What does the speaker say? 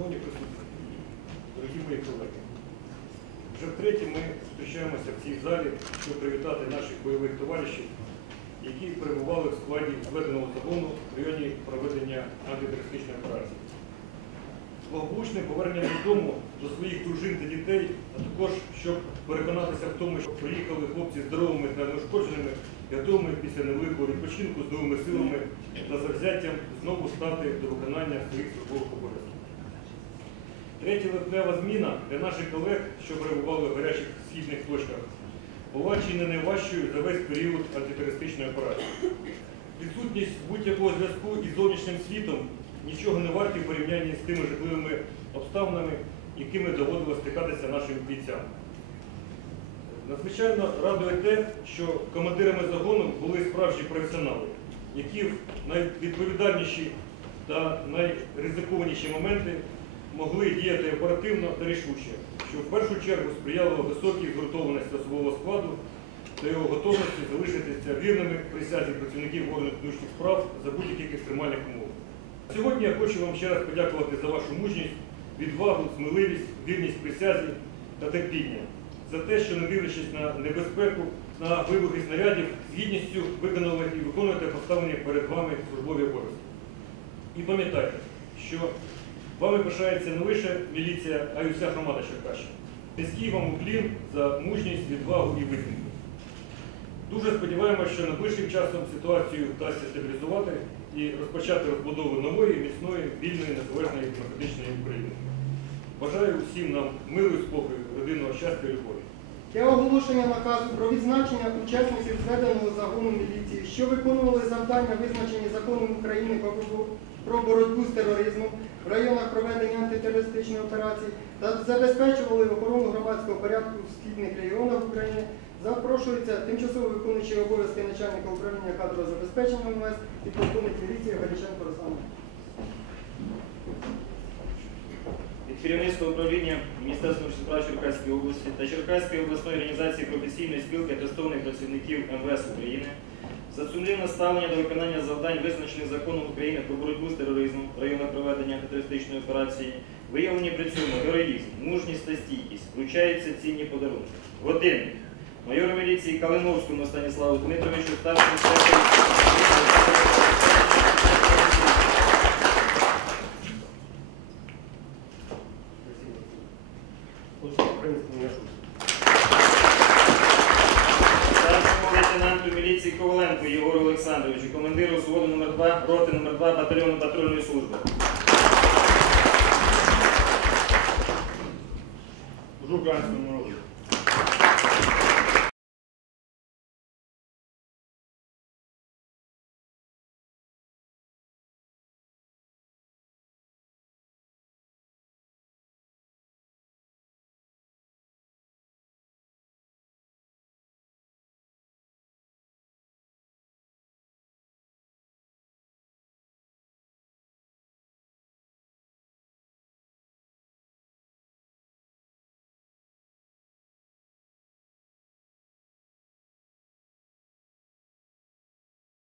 Шановні присутні, дорогі мої колеги, вже втретє ми зустрічаємося в цій залі, щоб привітати наших бойових товаришів, які перебували в складі зведеного загону в районі проведення антитерористичної операції. Благополучне повернення додому до своїх дружин та дітей, а також щоб переконатися в тому, що приїхали хлопці здоровими та неушкодженими, готовими після невеликого відпочинку з новими силами та завзяттям знову стати до виконання своїх службових обов'язків. Третя липнева зміна для наших колег, що перебували в гарячих східних точках, була чи не найважчою за весь період антитерористичної операції. Відсутність будь-якого зв'язку із зовнішнім світом нічого не варті в порівнянні з тими жахливими обставинами, якими доводилось стикатися нашим бійцям. Надзвичайно радує те, що командирами загону були справжні професіонали, які в найвідповідальніші та найризикованіші моменти могли діяти оперативно та рішуче, що в першу чергу сприяло високій згуртованості особового складу та його готовності залишитися вірними присязі працівників органів внутрішніх справ за будь-яких екстремальних умов. Сьогодні я хочу вам ще раз подякувати за вашу мужність, відвагу, сміливість, вірність присязі та терпіння, за те, що не дивлячись на небезпеку, на вибухи снарядів, з гідністю виконали і виконуєте поставлені перед вами службові обов'язки. І пам'ятайте, що вами пишається не лише міліція, а й уся громада Черкащини. Низький вам уклін за мужність, відвагу і витримку. Дуже сподіваємося, що найближчим часом ситуацію вдасться стабілізувати і розпочати розбудову нової, міцної, вільної, незалежної демократичної України. Бажаю усім нам миру спокою, родинного щастя і любові. Для оголошення наказу про відзначення учасників зведеного загону міліції, що виконували завдання, визначені законом України про боротьбу- з тероризмом в районах проведення антитерористичної операції та забезпечували охорону громадського порядку в східних регіонах України, запрошується тимчасово виконуючий обов'язки начальника управління кадрового забезпечення МВС і полковник міліції Галіченко Руслан. Від керівництва управління Міністерства справ Черкаської області та Черкаської обласної організації професійної спілки атестованих працівників МВС України за сумлінне ставлення до виконання завдань, визначених законом України про боротьбу з тероризмом в районах проведення антитерористичної операції, виявлені при цьому героїзм, мужність та стійкість, вручаються цінні подарунки. Годинник. Майору міліції Калиновському Станіславу Дмитровичу, старшому Старшому лейтенанту міліції Коваленко Єгору Олександровичу, командиру взводу номер 2 роти номер 2 батальйону патрульної служби. Жуганському